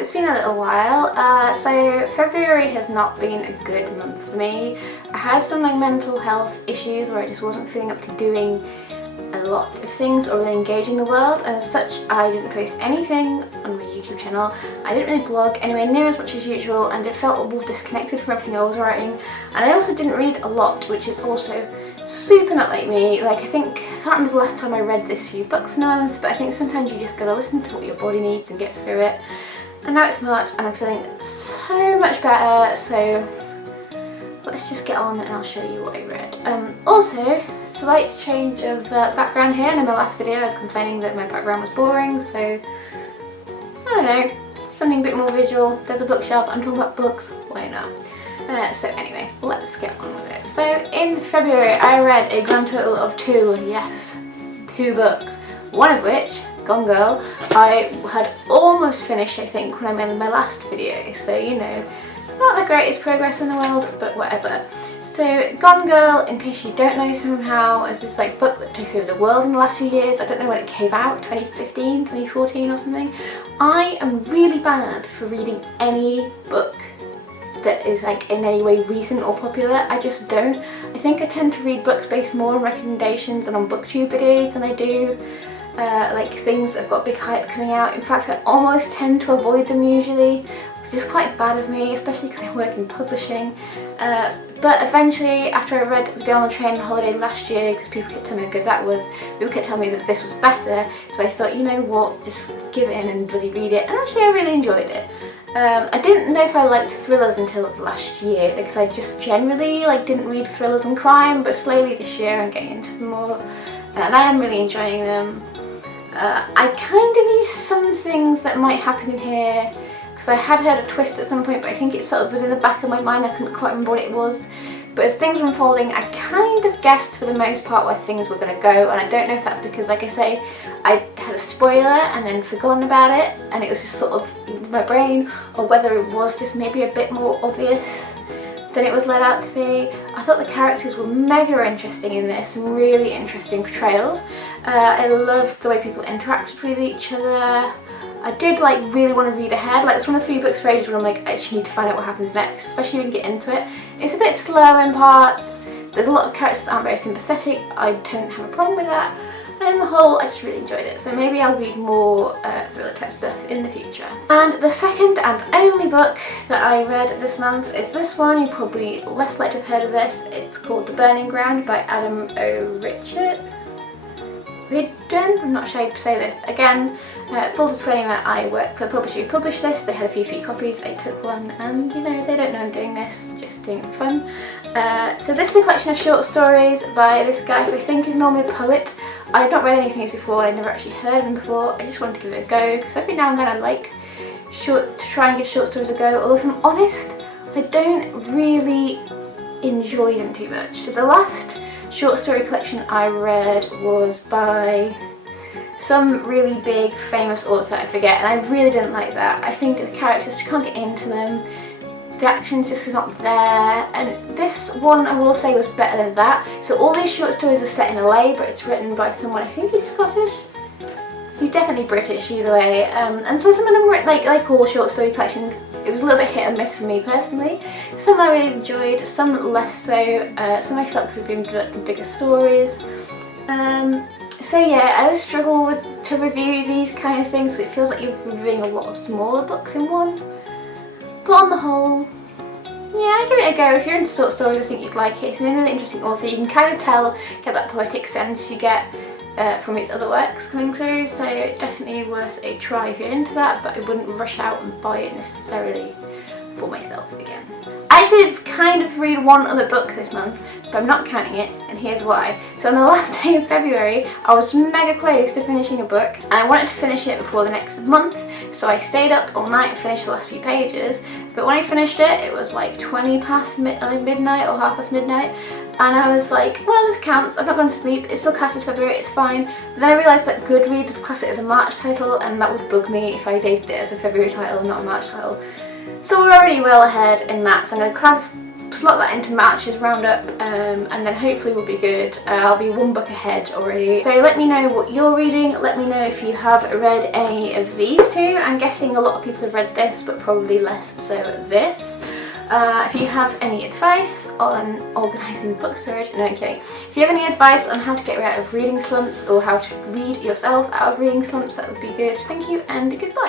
it's been a little while. So February has not been a good month for me. I had some like mental health issues where I just wasn't feeling up to doing a lot of things or really engaging the world, and as such I didn't post anything on my YouTube channel. I didn't really blog anywhere near as much as usual, and it felt a little disconnected from everything I was writing. And I also didn't read a lot, which is also super not like me. Like I can't remember the last time I read this few books in a month, but I think sometimes you just gotta listen to what your body needs and get through it. And now it's March and I'm feeling so much better, so let's just get on and I'll show you what I read. Also, slight change of background here. And in my last video I was complaining that my background was boring, so I don't know, something a bit more visual. There's a bookshelf, I'm talking about books, why not? So anyway, let's get on with it. So in February I read a grand total of two books, one of which, Gone Girl, I had almost finished I think when I made my last video, so you know, not the greatest progress in the world, but whatever. So Gone Girl, in case you don't know somehow, is this like book that took over the world in the last few years. I don't know when it came out, 2015, 2014 or something. I am really bad for reading any book that is like in any way recent or popular. I just don't. I think I tend to read books based more on recommendations and on booktube videos than I do like things that have got big hype coming out. In fact, I almost tend to avoid them usually, which is quite bad of me, especially because I work in publishing. But eventually, after I read The Girl on the Train on holiday last year, because people kept telling me how good that was, people kept telling me that this was better, so I thought, you know what, just give it in and bloody read it, and actually I really enjoyed it. I didn't know if I liked thrillers until last year, because I just generally like didn't read thrillers and crime, but slowly this year I'm getting into them more, and I am really enjoying them. I kind of knew some things that might happen in here, because I had heard a twist at some point, but I think it sort of was in the back of my mind, I couldn't quite remember what it was. But as things were unfolding, I kind of guessed for the most part where things were going to go, and I don't know if that's because, like I say, I had a spoiler and then forgotten about it, and it was just sort of in my brain, or whether it was just maybe a bit more obvious than it was led out to be. I thought the characters were mega interesting in this, some really interesting portrayals. I loved the way people interacted with each other. I did like really want to read ahead. Like it's one of the few books for ages where I'm like, I actually need to find out what happens next, especially when you get into it. It's a bit slow in parts. There's a lot of characters that aren't very sympathetic. I don't have a problem with that. And on the whole, I just really enjoyed it. So maybe I'll read more thriller type stuff in the future. And the second and only book that I read this month is this one. You're probably less likely to have heard of this. It's called The Burning Ground by Adam O. Ridden. I'm not sure how to say this. Again, full disclaimer, I work for the publisher who published this. They had a few free copies. I took one, and you know, they don't know I'm doing this, just doing it for fun. So this is a collection of short stories by this guy who I think is normally a poet. I've not read anything of his before, I've never actually heard of him before. I just wanted to give it a go, because every now and then I like to try and give short stories a go, although if I'm honest, I don't really enjoy them too much. So the last short story collection I read was by some really big famous author, I forget, and I really didn't like that. I think the characters, you can't get into them, the action's just not there, and this one I will say was better than that. So all these short stories are set in LA, but it's written by someone, I think he's Scottish? He's definitely British either way, and so some of them were like all short story collections, it was a little bit hit and miss for me personally. Some I really enjoyed, some less so, some I felt could have been bigger stories. So yeah, I always struggle to review these kind of things, so it feels like you're reviewing a lot of smaller books in one. But on the whole, yeah, give it a go. If you're into short stories, I think you'd like it. It's a really interesting author. You can kind of get that poetic sense you get from his other works coming through, so definitely worth a try if you're into that, but I wouldn't rush out and buy it necessarily for myself again. I actually did kind of read one other book this month, but I'm not counting it, and here's why. So on the last day of February, I was mega close to finishing a book, and I wanted to finish it before the next month, so I stayed up all night and finished the last few pages. But when I finished it, it was like 20 past midnight or half past midnight, and I was like, well, this counts, I'm not going to sleep, it still counts as February, it's fine. But then I realised that Goodreads would class it as a March title, and that would bug me if I dated it as a February title and not a March title. So we're already well ahead in that, so I'm going to slot that into March's roundup, and then hopefully we'll be good. I'll be one book ahead already. So let me know what you're reading. Let me know if you have read any of these two. I'm guessing a lot of people have read this, but probably less so this. If you have any advice on organising book storage, no, I'm kidding. If you have any advice on how to get out of reading slumps or how to read yourself out of reading slumps, that would be good. Thank you and goodbye.